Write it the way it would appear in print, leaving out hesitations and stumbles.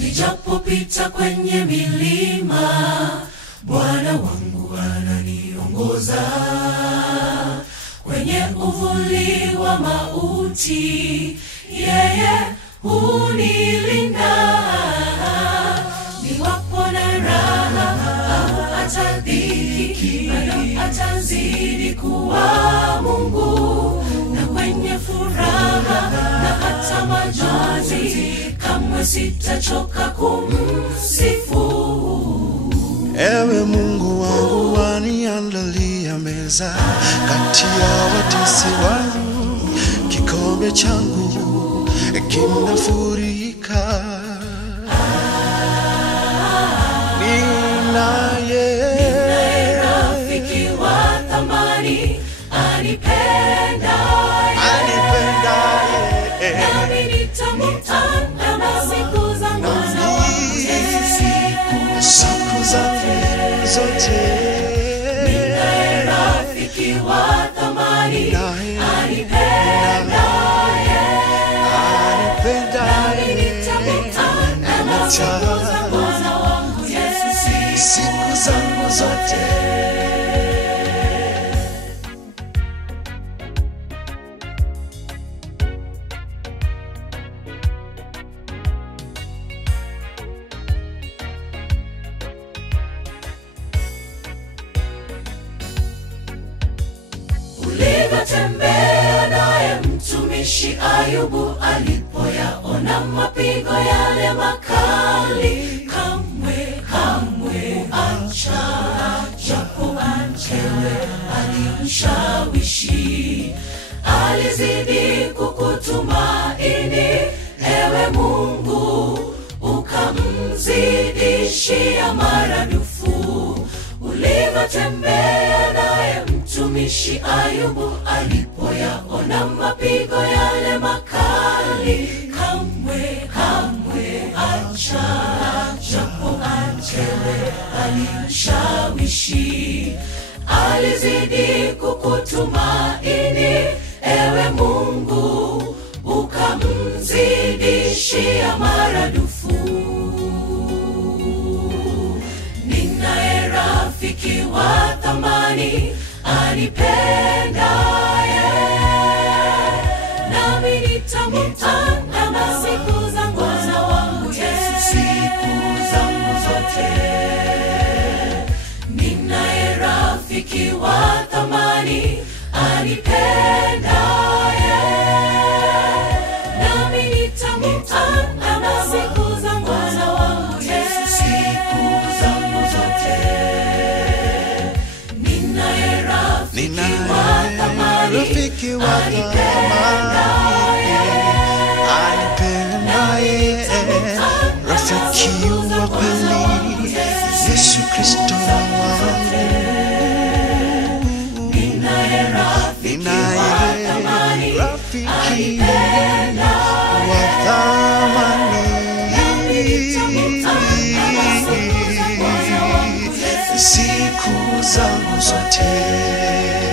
Nijapopita kwenye milima, Bwana wangu ananiongoza. Kwenye uvuli wa mauti, yeye hunilinda. Niwapo na raha au hata dhiki, bado atazidi kuwa Mungu. Na kwenye furaha na hata majonzi, kamwe sitachoka kumsifu. Ewe Mungu wangu, waniandalia meza kati ya watesi wangu. Kikombe changu kinafurika. Ninaye rafiki wa thamani, anipendaye. Nami nitamtanda siku zangu zote. Ninaye rafiki wa thamani, anipendaye. Nami nitamtanda siku zangu zote. Ulivyotembea naye mtumishi Ayubu, alipoyaona mapigo yale makali, kamwe acha. Japo mkewe alimshawishi, alizidi kukutumaini. Ewe Mungu, ukamzidishia maradufu. Ulivyotembea naye mtumishi Ayubu, alipoyaona mapigo yale makali, kamwe acha. Japo mkewe alimshawishi, alizidi kukutumaini. Ewe Mungu, ukamzidishia maradufu. Ninaye rafiki wa thamani, anipendaye. Nami nitamtanda siku zangu zote. Ninaye rafiki wa thamani, anipendaye. Nami nitamtanda siku zangu zote. Ninaye rafiki wa thamani, anipendaye. Rafiki wa kweli, Yesu Kristo wangu. Ninaye rafiki wa thamani, siku zangu zote.